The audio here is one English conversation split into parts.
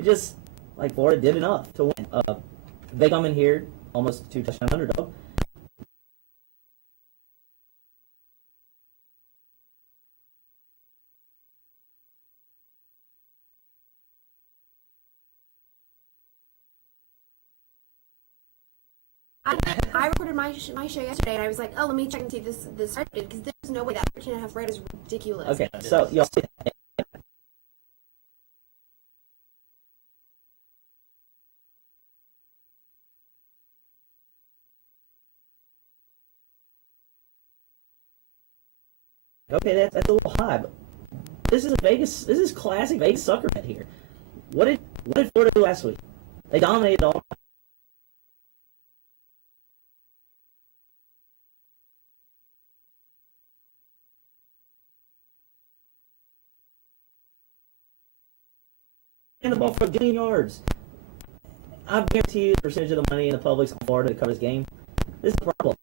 It just, like, Florida did enough to win. They come in here almost 2-touchdown underdog. I recorded my show yesterday, and I was like, "Oh, let me check and see if this started," because there's no way that 13.5 spread is ridiculous. Okay, so y'all see that. Okay, that's a little high, but this is classic Vegas sucker bet here. What did Florida do last week? They dominated all. And the ball for a billion yards. I guarantee you the percentage of the money in the public's on Florida to cover this game. This is a problem.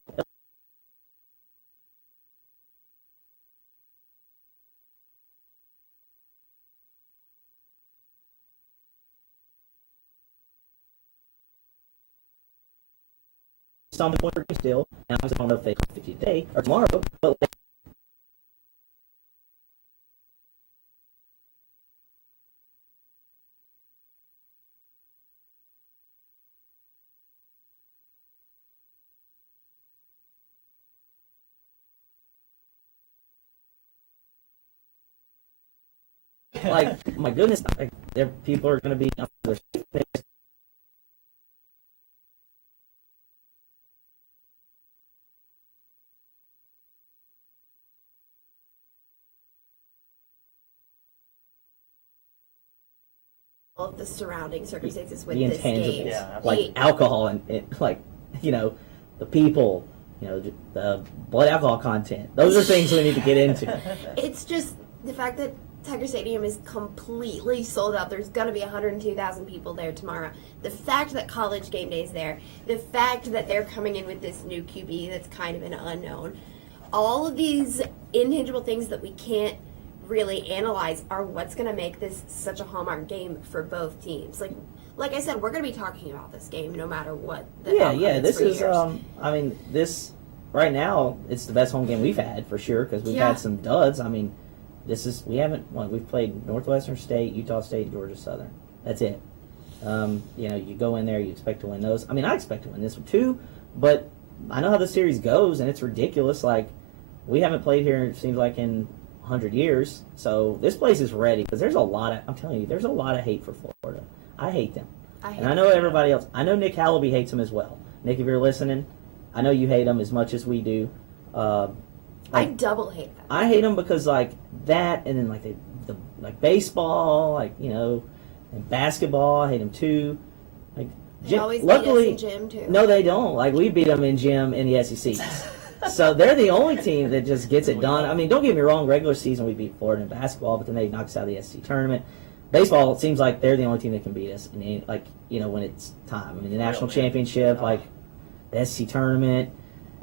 Some point for still. Now I don't know if they 50 today or tomorrow, but like, my goodness, like, people are going to be on their feet. All of the surrounding circumstances with The this game. intangibles, Yeah, like alcohol and like, the people, the blood alcohol content. Those are things we need to get into. It's just the fact that Tiger Stadium is completely sold out. There's going to be 102,000 people there tomorrow. The fact that College Game Day is there, the fact that they're coming in with this new QB that's kind of an unknown, all of these intangible things that we can't really analyze are what's going to make this such a hallmark game for both teams. Like I said, we're going to be talking about this game no matter what. This is this right now it's the best home game we've had for sure because we've had some duds. We've played Northwestern State, Utah State, Georgia Southern. That's it. You go in there, you expect to win those. I expect to win this one too, but I know how the series goes, and it's ridiculous. Like, we haven't played here, it seems like, in 100 years. So this place is ready because there's a lot of hate for Florida. I hate them. I know everybody else. I know Nick Hallaby hates them as well. Nick, if you're listening, I know you hate them as much as we do. I double hate them. I hate them because that, and then the baseball, and basketball. I hate them too. They always beat us in gym too. No, they don't. We beat them in gym in the SEC. So they're the only team that just gets it done. Don't get me wrong. Regular season we beat Florida in basketball, but then they knock us out of the SEC tournament. Baseball, it seems like they're the only team that can beat us. When it's time. The national championship, the SEC tournament.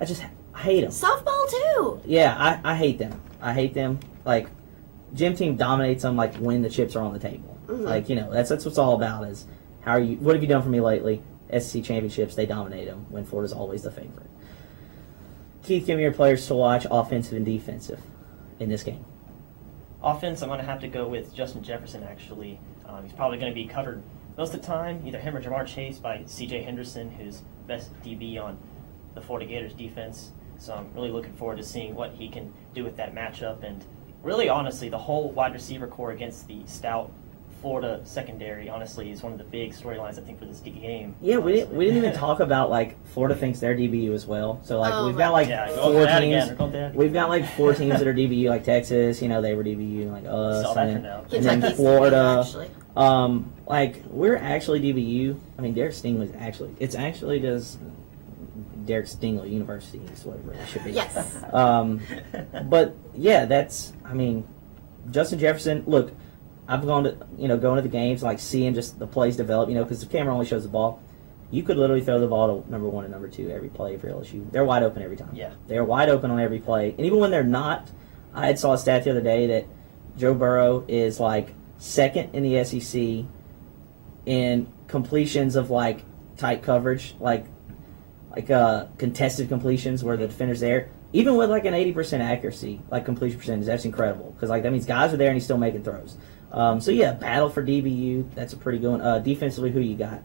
I hate them. Softball too. Yeah, I hate them. I hate them. Gym team dominates them. When the chips are on the table. Mm-hmm. That's what it's all about. Is what have you done for me lately? SEC championships, they dominate them when Florida's always the favorite. Keith, give me your players to watch, offensive and defensive, in this game. Offense, I'm going to have to go with Justin Jefferson, actually. He's probably going to be covered most of the time, either him or Jamar Chase, by C.J. Henderson, who's best DB on the Florida Gators defense. So I'm really looking forward to seeing what he can do with that matchup. And really, honestly, the whole wide receiver core against the stout Florida secondary, honestly, is one of the big storylines, I think, for this game. Yeah, we didn't even talk about, Florida thinks they're DBU as well. So, we've got, 4 teams. We've got, 4 teams that are DBU, like Texas, they were DBU, like us. And then Florida. We're actually DBU. Derek Stingley's it's actually just Derek Stingley University is what it really should be. Yes. But, yeah, that's, Justin Jefferson, look, I've gone to, going to the games, seeing just the plays develop, because the camera only shows the ball. You could literally throw the ball to number 1 and number 2 every play for LSU. They're wide open every time. Yeah. They're wide open on every play. And even when they're not, I saw a stat the other day that Joe Burrow is, second in the SEC in completions of like tight coverage, like contested completions where the defender's there. Even with like an 80% accuracy, like completion percentage, that's incredible because like that means guys are there and he's still making throws. So yeah, battle for DBU. That's a pretty good one. Defensively, who you got?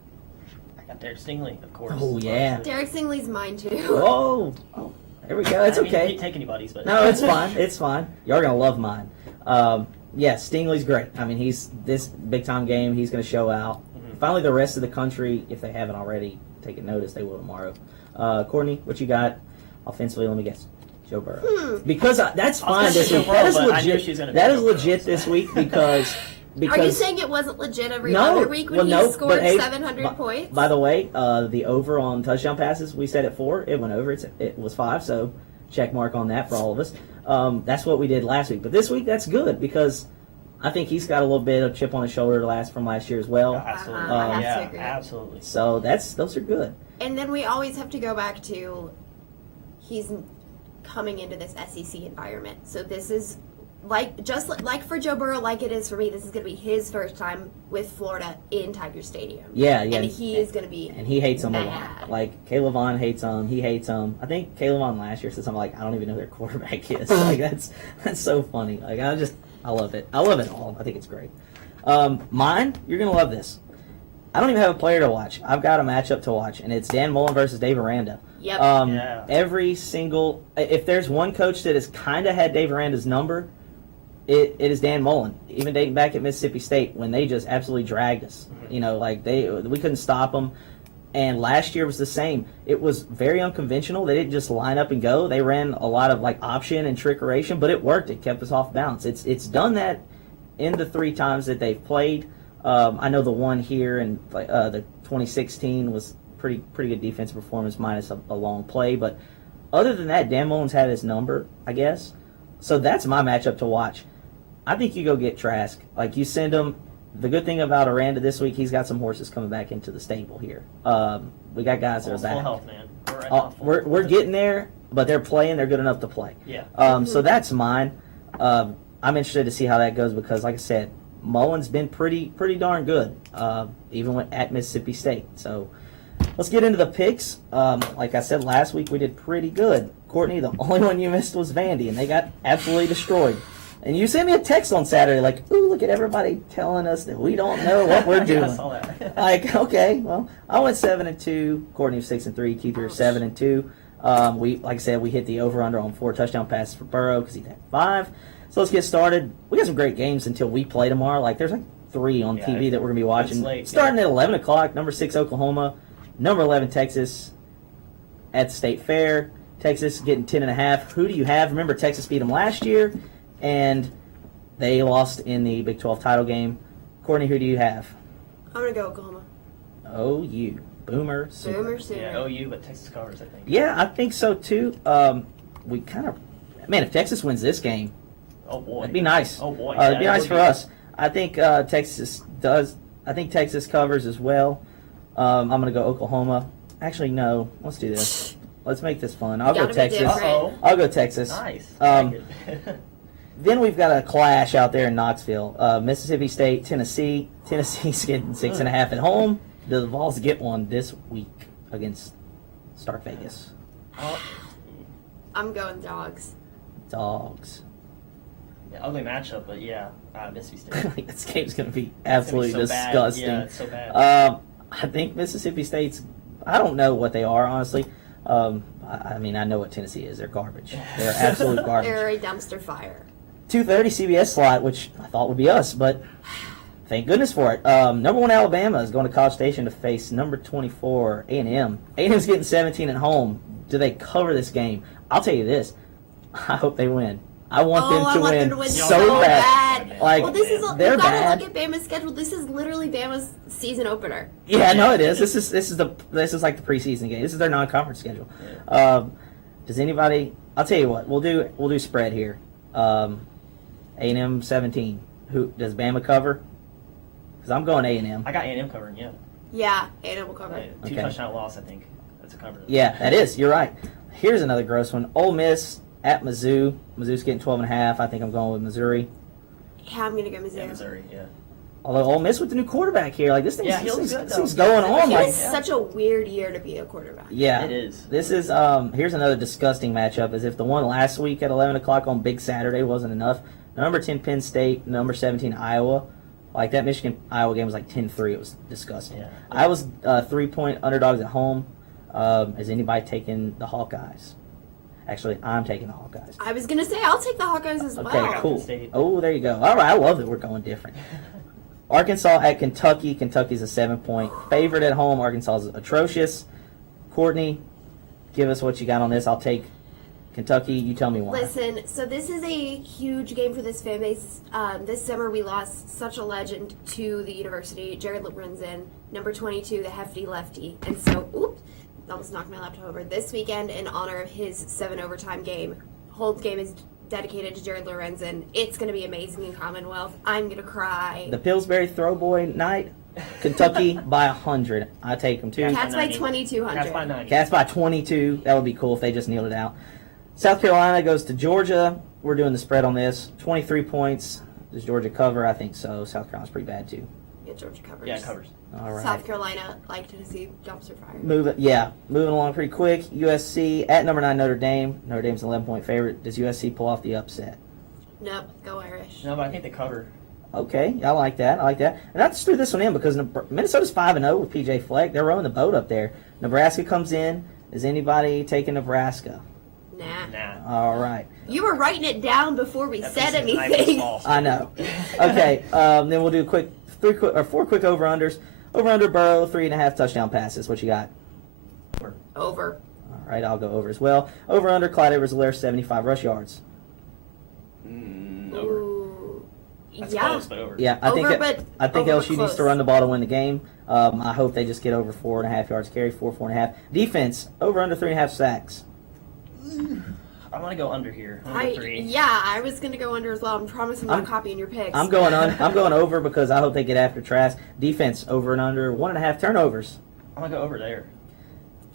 I got Derek Stingley, of course. Oh yeah. Derek Stingley's mine too. Oh, there we go. It's I mean, okay. you can't take anybody's, but No, it's fine. It's fine. You're gonna love mine. Yeah, Stingley's great. I mean, he's this big time game. He's gonna show out. Mhm. Finally, the rest of the country, if they haven't already taken notice, they will tomorrow. Courtney, what you got offensively? Let me guess. Joe Burrow. Because that's fine this week. That is legit. That is legit this week because. Are you saying it wasn't legit every No, other week when well, he no, scored but hey, 700 points? By the way, the over on touchdown passes, we said at 4. It went over. It was 5, so check mark on that for all of us. That's what we did last week. But this week, that's good because I think he's got a little bit of chip on his shoulder from last year as well. Absolutely. I have to Yeah, agree. absolutely. So those are good. And then we always have to go back to he's coming into this SEC environment. So this is just like for Joe Burrow, like it is for me. This is going to be his first time with Florida in Tiger Stadium. Yeah. And he is going to be And he hates them a bad. lot. Like, Caleb Vaughn hates them. He hates them. I think Caleb Vaughn last year said something like, I don't even know who their quarterback is. Like, that's so funny. Like, I love it. I love it all. I think it's great. Mine, you're going to love this. I don't even have a player to watch. I've got a matchup to watch, and it's Dan Mullen versus Dave Aranda. Yep. Yeah. Every single, if there's one coach that has kind of had Dave Aranda's number, it is Dan Mullen. Even dating back at Mississippi State when they just absolutely dragged us. Mm-hmm. You know, like we couldn't stop them. And last year was the same. It was very unconventional. They didn't just line up and go. They ran a lot of like option and trickeration, but it worked. It kept us off balance. It's done that in the 3 times that they've played. I know the one here in the 2016 was pretty good defensive performance minus a long play, but other than that, Dan Mullen's had his number, I guess. So that's my matchup to watch. I think you go get Trask. Like, you send him. The good thing about Aranda this week, he's got some horses coming back into the stable here. We got guys that are back. Full health, man. We're getting there, but they're playing. They're good enough to play. Yeah. So that's mine. I'm interested to see how that goes because, like I said, Mullen's been pretty darn good, even at Mississippi State. So let's get into the picks. Like I said last week, we did pretty good. Courtney, the only one you missed was Vandy, and they got absolutely destroyed. And you sent me a text on Saturday like, ooh, look at everybody telling us that we don't know what we're doing. Yeah, I saw that. Like, okay, well, I went 7-2. Courtney was 6-3. Keith, you're 7-2. Like I said, we hit the over/under on 4 touchdown passes for Burrow because he had 5. So let's get started. We got some great games until we play tomorrow. Like, there's like 3 on TV that we're gonna be watching. Late, Starting at 11 o'clock. Number 6 Oklahoma, number 11 Texas at the State Fair. Texas getting 10.5. Who do you have? Remember, Texas beat them last year, and they lost in the Big 12 title game. Courtney, who do you have? I'm going to go Oklahoma. OU. Boomer. Super. Boomer Sooner. Yeah, OU, but Texas covers, I think. Yeah, I think so too. We kind of, man, if Texas wins this game, Oh, boy. that'd be nice. Oh, boy. It'd be Yeah, nice it for would be. us. I think Texas does. I think Texas covers as well. I'm going to go Oklahoma. Actually, no. Let's do this. Let's make this fun. I'll go Gotta be Texas. different. Uh-oh. I'll go Texas. Nice. Um, Like it. Then we've got a clash out there in Knoxville. Mississippi State, Tennessee. Tennessee's getting 6.5 at home. The Vols get one this week against Stark Vegas. I'm going Dogs. Dogs. Yeah, ugly matchup, but yeah, Mississippi State. This game's going to be It's gonna absolutely be so bad. disgusting. Yeah, it's so bad. I think Mississippi State's, I don't know what they are, honestly. I mean, I know what Tennessee is. They're garbage. They're absolute garbage. They're a dumpster fire. 2:30 CBS slot, which I thought would be us, but thank goodness for it. Number 1 Alabama is going to College Station to face number 24 A&M. A&M's getting 17 at home. Do they cover this game? I'll tell you this. I hope they win. I want them to win so bad. Like, well, this is they're you gotta bad. look at Bama's schedule. This is literally Bama's season opener. Yeah, no, it is. This is like the preseason game. This is their non-conference schedule. Yeah. Does anybody? I'll tell you what. We'll do spread here. A&M 17. Who does Bama cover? Because I'm going A&M. I got A&M covering, yeah. Yeah, A&M will cover. Right. Two Okay. touchdown loss, I think. That's a cover. Yeah, that is. You're right. Here's another gross one. Ole Miss at Mizzou. Mizzou's getting 12.5. I think I'm going with Missouri. Yeah, I'm gonna go Mizzou. Yeah, Missouri, yeah. Although Ole Miss with the new quarterback here, like this thing's, Yeah, he this looks thing's, good, this though. thing's going on. It Like, is such a weird year to be a quarterback. yeah, It is. This is here's another disgusting matchup. As if the one last week at 11 o'clock on Big Saturday wasn't enough. Number 10 Penn State, number 17 Iowa. Like that Michigan Iowa game was like 10-3. It was disgusting. Yeah. I was 3-point underdogs at home. Is anybody taking the Hawkeyes? Actually, I'm taking the Hawkeyes. I was gonna say I'll take the Hawkeyes as Okay, well. cool. State. Oh, there you go. All right, I love that we're going different. Arkansas at Kentucky. Kentucky's a 7-point favorite at home. Arkansas is atrocious. Courtney, give us what you got on this. I'll take Kentucky. You tell me why. Listen, so this is a huge game for this fan base. This summer we lost such a legend to the university, Jared Lorenzen, number 22, the hefty lefty. And so, oops, almost knocked my laptop over. This weekend, in honor of his 7 overtime game, whole game is dedicated to Jared Lorenzen. It's going to be amazing in Commonwealth. I'm going to cry. The Pillsbury Throwboy night. Kentucky by 100. I take them too. Cats by 90. 2,200. Cats by 90. Cats by 22. That would be cool if they just kneeled it out. South Carolina goes to Georgia. We're doing the spread on this. 23 points. Does Georgia cover? I think so. South Carolina's pretty bad too. Yeah, Georgia covers. Yeah, it covers. All right. South Carolina, like Tennessee, dumpster fire. Moving along pretty quick. USC at number 9 Notre Dame. Notre Dame's an 11-point favorite. Does USC pull off the upset? Nope, go Irish. No, but I think they cover. Okay, I like that. And I just threw this one in because Minnesota's 5-0 with PJ Fleck. They're rowing the boat up there. Nebraska comes in. Is anybody taking Nebraska? Nah. All right. You were writing it down before we That said piece is nice and anything. small. I know. Okay, then we'll do four quick over-unders. Over-under Burrow, 3.5 touchdown passes. What you got? Over. All right, I'll go over as well. Over-under Clyde Edwards-Helaire, 75 rush yards. Over. Ooh. That's Yeah. close, but over. Yeah, I think Over, but over LSU needs close. to run the ball to win the game. I hope they just get over 4.5 yards carry, 4.5. Defense, over-under 3.5 sacks. I'm going to go under here. I'm going to go 3. Yeah, I was gonna go under as well. I'm promising I'm I'm- not copying your picks. I'm going over because I hope they get after Trask. Defense, over and under 1.5 turnovers. I'm going to go over there.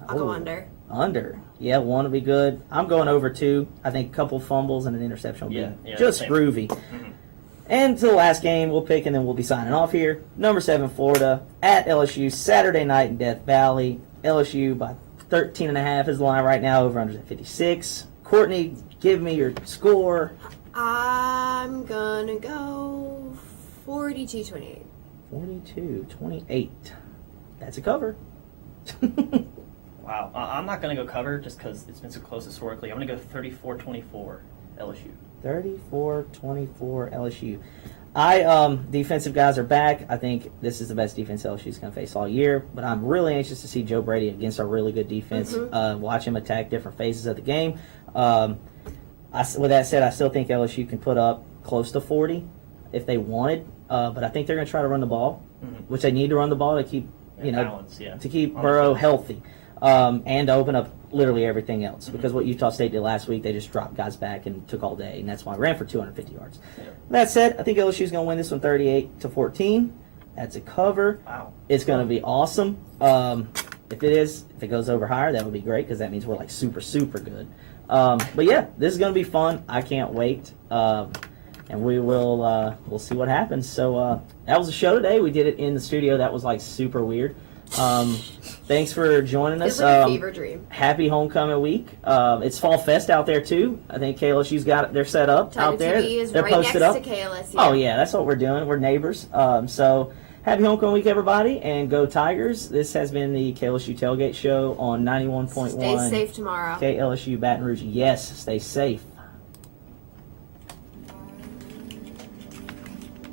I'll go Oh, under. Under. Yeah, 1 will be good. I'm going over 2. I think a couple fumbles and an interception will be Yeah, just same. groovy. And to the last game, we'll pick and then we'll be signing off here. Number 7, Florida at LSU, Saturday night in Death Valley. LSU by 13.5 is the line right now, over under at 56. Courtney, give me your score. I'm gonna go 42-28. 42-28. That's a cover. Wow. I'm not going to go cover just because it's been so close historically. I'm going to go 34-24 LSU. 34-24 LSU. Defensive guys are back. I think this is the best defense LSU's going to face all year. But I'm really anxious to see Joe Brady against a really good defense. Watch him attack different phases of the game. With that said, I still think LSU can put up close to 40 if they wanted. But I think they're going to try to run the ball, which they need to run the ball to keep Balance, yeah. to keep Burrow healthy. And to open up literally everything else. Because what Utah State did last week, they just dropped guys back and took all day, and that's why I ran for 250 yards. Yeah. That said, I think LSU's going to win this one 38-14. That's a cover. Wow. It's going to be awesome. If it goes over higher, that would be great because that means we're like super, super good. But yeah, this is going to be fun. I can't wait. And we'll see what happens. So that was the show today. We did it in the studio. That was like super weird. Thanks for joining us. It's like a fever dream. Happy homecoming week. It's Fall Fest out there too. I think KLSU's got they're set up Tiger out there. TV is They're right posted next up. to KLSU. Oh yeah, that's what we're doing. We're neighbors. So happy homecoming week, everybody, and go Tigers. This has been the KLSU Tailgate Show on 91.1. Stay safe tomorrow. KLSU Baton Rouge. Yes, stay safe.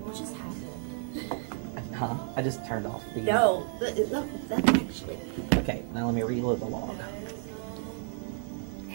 What just happened? Huh? I just turned off the. No, that actually. Okay, now let me reload the log.